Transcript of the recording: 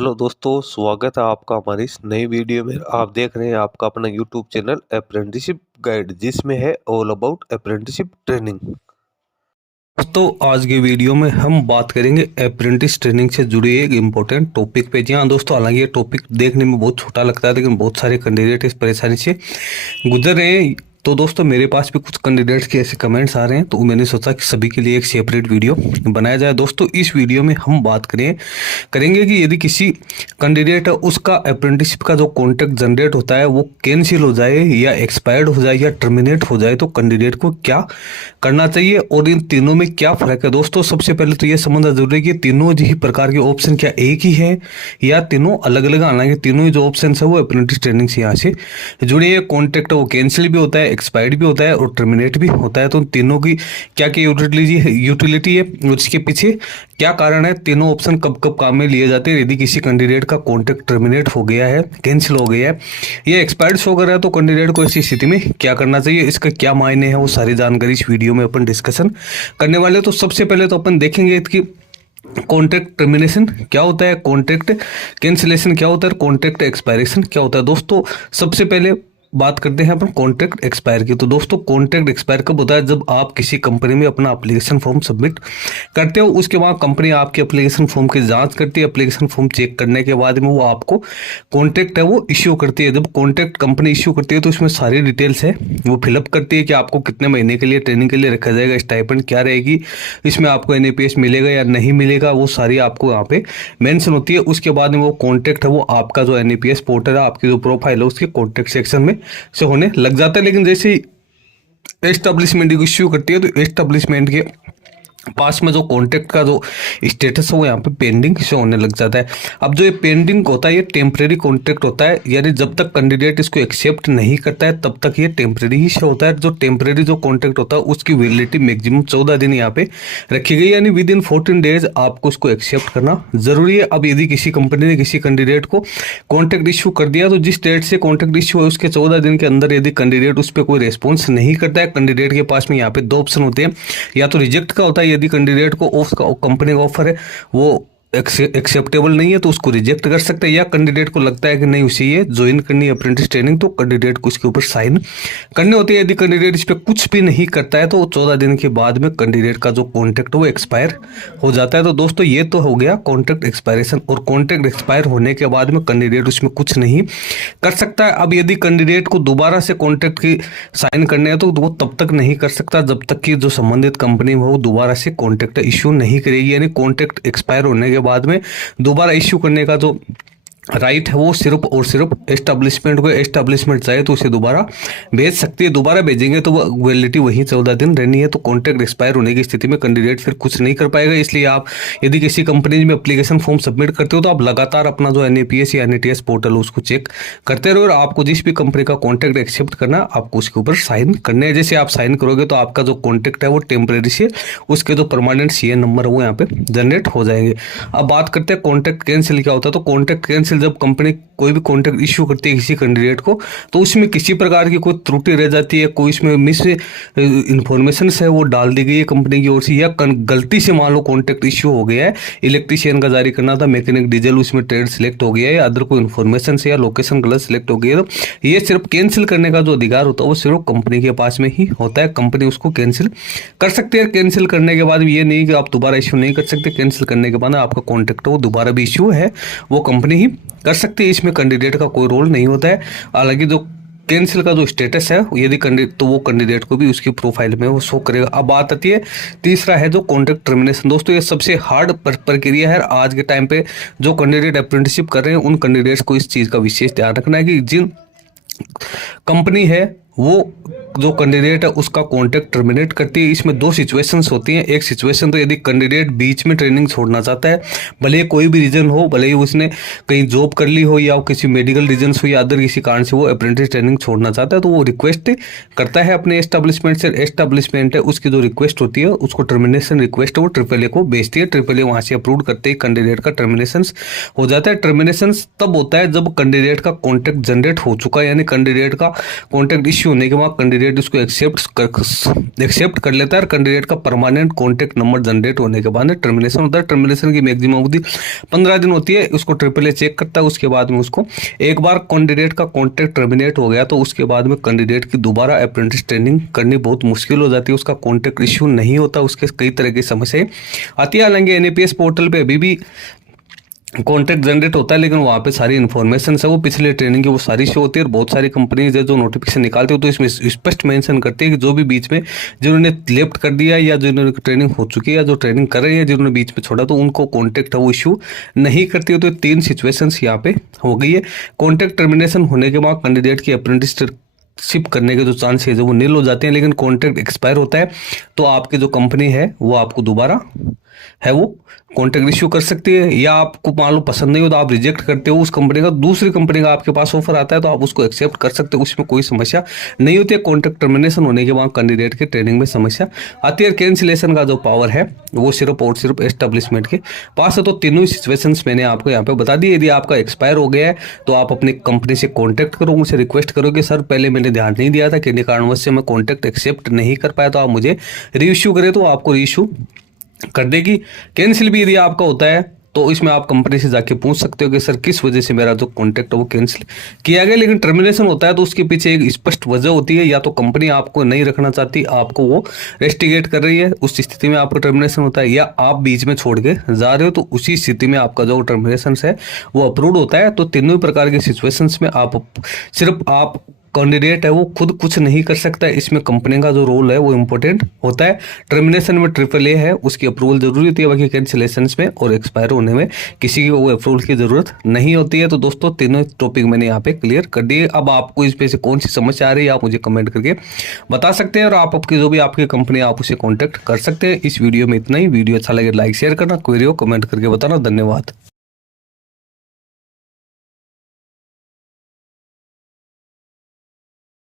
Hello दोस्तों, स्वागत है आपका हमारी इस नई वीडियो में। आप देख रहे हैं आपका अपना यूट्यूब चैनल अप्रेंटिसशिप गाइड, जिसमें है ऑल अबाउट अप्रेंटिसशिप ट्रेनिंग। दोस्तों आज के वीडियो में हम बात करेंगे अप्रेंटिस ट्रेनिंग से जुड़ी एक इम्पोर्टेंट टॉपिक पे। जी हाँ दोस्तों, हालांकि ये टॉपिक देखने में बहुत छोटा लगता है, लेकिन बहुत सारे कैंडिडेट इस परेशानी से गुजर रहे हैं। तो दोस्तों मेरे पास भी कुछ कैंडिडेट्स के ऐसे कमेंट्स आ रहे हैं, तो मैंने सोचा कि सभी के लिए एक सेपरेट वीडियो बनाया जाए। दोस्तों इस वीडियो में हम बात करेंगे कि यदि किसी कैंडिडेट उसका अप्रेंटिसशिप का जो कॉन्ट्रैक्ट जनरेट होता है वो कैंसिल हो जाए या एक्सपायर्ड हो जाए या टर्मिनेट हो जाए, तो कैंडिडेट को क्या करना चाहिए और इन तीनों में क्या फर्क है। दोस्तों सबसे पहले तो ये समझना जरूरी है कि तीनों ही प्रकार के ऑप्शन क्या एक ही है या तीनों अलग अलग। हालांकि तीनों ही जो ऑप्शन है वो अप्रेंटिस ट्रेनिंग से यहाँ से जुड़े हैं। कॉन्ट्रैक्ट वो कैंसिल भी होता है, एक्सपायर्ड भी होता है और टर्मिनेट भी होता है। तो तीनों की क्या क्या यूटिलिटी है और इसके पीछे क्या कारण है, तीनों ऑप्शन कब कब काम में लिए जाते हैं। यदि किसी कैंडिडेट का कॉन्ट्रैक्ट टर्मिनेट हो गया है, कैंसिल हो गया है या एक्सपायर्ड शो कर रहा है, तो कैंडिडेट को ऐसी स्थिति में क्या करना चाहिए, इसका क्या मायने है, वो सारी जानकारी इस वीडियो में अपन डिस्कशन करने वाले। तो सबसे पहले तो अपन देखेंगे कि कॉन्ट्रैक्ट टर्मिनेशन क्या होता है, कॉन्ट्रैक्ट कैंसिलेशन क्या होता है, कॉन्ट्रैक्ट एक्सपायरेशन क्या होता है। दोस्तों सबसे पहले बात करते हैं अपन कॉन्ट्रैक्ट एक्सपायर की। तो दोस्तों कॉन्ट्रैक्ट एक्सपायर कब होता है, जब आप किसी कंपनी में अपना एप्लीकेशन फॉर्म सबमिट करते हो, उसके बाद कंपनी आपके एप्लीकेशन फॉर्म की जांच करती है। एप्लीकेशन फॉर्म चेक करने के बाद में वो आपको कॉन्ट्रैक्ट है वो इश्यू करती है। जब कॉन्ट्रैक्ट कंपनी इश्यू करती है तो उसमें सारी डिटेल्स है वो फिलअप करती है कि आपको कितने महीने के लिए ट्रेनिंग के लिए रखा जाएगा, स्टाइपेंड क्या रहेगी, इसमें आपको NAPS मिलेगा या नहीं मिलेगा, वो सारी आपको यहाँ पे मेंशन होती है। उसके बाद में वो कॉन्ट्रैक्ट है वो आपका जो NAPS पोर्टल है, आपकी जो प्रोफाइल है उसके कॉन्ट्रैक्ट सेक्शन में से होने लग जाता है। लेकिन जैसे ही एस्टेब्लिशमेंट इश्यू करती है तो एस्टेब्लिशमेंट के पास में जो कॉन्ट्रैक्ट का जो स्टेटस है वो यहाँ पे पेंडिंग शो होने लग जाता है। अब जो ये पेंडिंग होता है ये टेम्परेरी कॉन्ट्रैक्ट होता है, यानी जब तक कैंडिडेट इसको एक्सेप्ट नहीं करता है तब तक ये टेम्परेरी ही शो होता है। जो टेम्परेरी जो कॉन्ट्रैक्ट होता है उसकी वैलिडिटी मैक्सिमम 14 दिन यहाँ पे रखी गई, यानी विद इन 14 डेज आपको उसको एक्सेप्ट करना जरूरी है। अब यदि किसी कंपनी ने किसी कैंडिडेट को कॉन्ट्रैक्ट इश्यू कर दिया तो जिस डेट से कॉन्ट्रैक्ट इश्यू है उसके 14 दिन के अंदर यदि कैंडिडेट उस पर कोई रेस्पॉन्स नहीं करता है, कैंडिडेट के पास में यहाँ पे 2 ऑप्शन होते हैं, या तो रिजेक्ट का होता है, यदि कैंडिडेट को उसका कंपनी का ऑफर है वो एक्सेप्टेबल नहीं है तो उसको रिजेक्ट कर सकते हैं, या कैंडिडेट को लगता है कि नहीं उसे ये ज्वाइन करनी है अप्रेंटिस ट्रेनिंग, तो कैंडिडेट को इसके ऊपर साइन करने होते हैं। यदि कैंडिडेट इस पर कुछ भी नहीं करता है तो 14 दिन के बाद में कैंडिडेट का जो कॉन्ट्रैक्ट वो एक्सपायर हो जाता है। तो दोस्तों ये तो हो गया कॉन्ट्रैक्ट एक्सपायरेशन, और कॉन्ट्रैक्ट एक्सपायर होने के बाद में कैंडिडेट उसमें कुछ नहीं कर सकता है। अब यदि कैंडिडेट को दोबारा से कॉन्ट्रैक्ट की साइन करने हैं तो वो तब तक नहीं कर सकता जब तक कि जो संबंधित कंपनी है वो दोबारा से कॉन्ट्रैक्ट इश्यू नहीं करेगी, यानी कॉन्ट्रैक्ट एक्सपायर होने के बाद में दोबारा इश्यू करने का जो राइट है वो सिर्फ और सिर्फ एस्टेब्लिशमेंट को, एस्टेब्लिशमेंट चाहे तो उसे दोबारा भेज सकती है। दोबारा भेजेंगे तो वो वैलिडिटी वही 14 दिन रहनी है। तो कॉन्ट्रैक्ट एक्सपायर होने की स्थिति में कैंडिडेट फिर कुछ नहीं कर पाएगा। इसलिए आप यदि किसी कंपनी में एप्लीकेशन फॉर्म सबमिट करते हो तो आप लगातार अपना जो NAPS या NATS पोर्टल उसको चेक करते रहो, और आपको जिस भी कंपनी का कॉन्ट्रैक्ट एक्सेप्ट करना आपको उसके ऊपर साइन करने हैं। जैसे आप साइन करोगे तो आपका जो कॉन्ट्रैक्ट है वो टेम्परेरी से उसके जो परमानेंट CA नंबर वो यहाँ पे जनरेट हो जाएंगे। अब बात करते हैं कॉन्ट्रैक्ट कैंसिल क्या होता है। तो कॉन्ट्रैक्ट कैंसिल जब कंपनी कोई भी कॉन्ट्रैक्ट इश्यू करती है किसी कैंडिडेट को तो उसमें किसी प्रकार की कोई त्रुटि रह जाती है, कोई इसमें मिस इन्फॉर्मेशन है वो डाल दी गई है कंपनी की ओर से, या गलती से मान लो कॉन्ट्रैक्ट इश्यू हो गया है, इलेक्ट्रीशियन का जारी करना था, मैकेनिक डीजल, उसमें ट्रेड सिलेक्ट हो गया है, या अदर कोई इन्फॉर्मेशन से या लोकेशन गलत सिलेक्ट हो गई है, तो ये सिर्फ कैंसिल करने का जो अधिकार होता है वो सिर्फ कंपनी के पास में ही होता है। कंपनी उसको कैंसिल कर सकती है। कैंसिल करने के बाद भी ये नहीं कि आप दोबारा इश्यू नहीं कर सकते, कैंसिल करने के बाद आपका कॉन्ट्रैक्ट वो दोबारा भी इश्यू है वो कंपनी ही कर सकती है, इसमें कैंडिडेट का कोई रोल नहीं होता है। हालांकि जो कैंसिल का जो स्टेटस है यदि कैंडिडेट तो वो कैंडिडेट को भी उसकी प्रोफाइल में वो शो करेगा। अब बात आती है तीसरा है जो कॉन्ट्रैक्ट टर्मिनेशन। दोस्तों ये सबसे हार्ड प्रक्रिया है आज के टाइम पे। जो कैंडिडेट अप्रेंटिसशिप कर रहे हैं उन कैंडिडेट्स को इस चीज़ का विशेष ध्यान रखना है कि जिन कंपनी है वो जो कैंडिडेट है उसका कॉन्ट्रैक्ट टर्मिनेट करती है। इसमें 2 सिचुएशंस होती हैं। एक सिचुएशन तो यदि कैंडिडेट बीच में ट्रेनिंग छोड़ना चाहता है, भले ही कोई भी रीजन हो, भले ही उसने कहीं जॉब कर ली हो या किसी मेडिकल रीजन हो या अदर किसी कारण से वो अप्रेंटिस ट्रेनिंग छोड़ना चाहता है, तो वो रिक्वेस्ट करता है अपने एस्टेब्लिशमेंट से। एस्टेब्लिशमेंट है उसकी जो रिक्वेस्ट होती है उसको टर्मिनेशन रिक्वेस्ट वो AAA को भेजती है। AAA वहाँ से अप्रूव करते ही कैंडिडेट का टर्मिनेशन हो जाता है। टर्मिनेशन तब होता है जब कैंडिडेट का कॉन्ट्रैक्ट जनरेट हो चुका है, यानी कैंडिडेट का कॉन्ट्रैक्ट इश्यू होने के बाद कैंडिडेट कैंडिडेट इसको एक्सेप्ट कर लेता है और कैंडिडेट का परमानेंट कॉन्टैक्ट नंबर जनरेट होने के बाद टर्मिनेशन होता है। टर्मिनेशन की मैक्सिमम अवधि 15 दिन होती है। उसको AAA चेक करता है, उसके बाद में उसको एक बार कैंडिडेट का कॉन्टैक्ट टर्मिनेट हो गया तो उसके बाद में कैंडिडेट की दोबारा अप्रेंटिस ट्रेनिंग करनी बहुत मुश्किल हो जाती है। उसका कॉन्टैक्ट इश्यू नहीं होता, उसके कई तरह की समस्याएं आती है। हालांकि NAPS पोर्टल पे अभी भी कॉन्टैक्ट जनरेट होता है, लेकिन वहाँ पे सारी इन्फॉर्मेशन है वो पिछले ट्रेनिंग की वो सारी शो होती है। और बहुत सारी कंपनीज है जो नोटिफिकेशन निकालती है तो इसमें स्पष्ट मेंशन करती है कि जो भी बीच में जिन्होंने लेफ्ट कर दिया या जिन्होंने ट्रेनिंग हो चुकी है या जो ट्रेनिंग कर रही है जिन्होंने बीच में छोड़ा तो उनको कॉन्टैक्ट है वो इशू नहीं करती है। तो 3 सिचुएशंस यहाँ पे हो गई है। कॉन्टैक्ट टर्मिनेशन होने के बाद कैंडिडेट की अप्रेंटिसशिप करने के जो चांसेस है वो नील हो जाते हैं, लेकिन कॉन्ट्रैक्ट एक्सपायर होता है तो आपकी जो कंपनी है वो आपको दोबारा है वो कॉन्ट्रैक्ट इश्यू कर सकती है। या आपको मान लो पसंद नहीं हो तो आप रिजेक्ट करते हो उस कंपनी का, दूसरी कंपनी का आपके पास ऑफर आता है तो आप उसको एक्सेप्ट कर सकते हो, उसमें कोई समस्या नहीं होती है। कॉन्ट्रैक्ट टर्मिनेशन होने के बाद कैंडिडेट के ट्रेनिंग में समस्या आती है। कैंसिलेशन का जो पावर है वो सिर्फ और सिर्फ एस्टेब्लिशमेंट के पास है। तो तीनों सिचुएशंस मैंने आपको यहाँ पे बता दी। यदि आपका एक्सपायर हो गया है तो आप अपनी कंपनी से कॉन्टैक्ट करो, उनसे रिक्वेस्ट करो कि सर पहले मैंने ध्यान नहीं दिया था, किन्हीं कारणवश से मैं कॉन्टैक्ट एक्सेप्ट नहीं कर पाया, तो आप मुझे रीइश्यू करें तो आपको रीइश्यू कर देगी। कैंसिल भी यदि आपका होता है तो इसमें आप कंपनी से जाके पूछ सकते हो कि सर किस वजह से मेरा जो कॉन्टैक्ट है वो कैंसिल किया गया। लेकिन टर्मिनेशन होता है तो उसके पीछे एक स्पष्ट वजह होती है, या तो कंपनी आपको नहीं रखना चाहती, आपको वो रेस्टिगेट कर रही है, उस स्थिति में आपका टर्मिनेशन होता है, या आप बीच में छोड़ के जा रहे हो तो उसी स्थिति में आपका जो टर्मिनेशन है वो अप्रूव होता है। तो तीनों प्रकार के सिचुएशंस में सिर्फ आप कैंडिडेट है वो खुद कुछ नहीं कर सकता है, इसमें कंपनी का जो रोल है वो इंपॉर्टेंट होता है। टर्मिनेशन में AAA है उसकी अप्रूवल जरूरी होती है, बाकी कैंसिलेशन में और एक्सपायर होने में किसी की वो अप्रूवल की जरूरत नहीं होती है। तो दोस्तों तीनों टॉपिक मैंने यहाँ पे क्लियर कर दिए। अब आपको इस पे से कौन सी समस्या आ रही है आप मुझे कमेंट करके बता सकते हैं, और आप आपकी जो भी आपकी कंपनी आप उसे कॉन्टैक्ट कर सकते हैं। इस वीडियो में इतना ही। वीडियो अच्छा लगे लाइक शेयर करना, क्वेरी हो कमेंट करके बताना। धन्यवाद।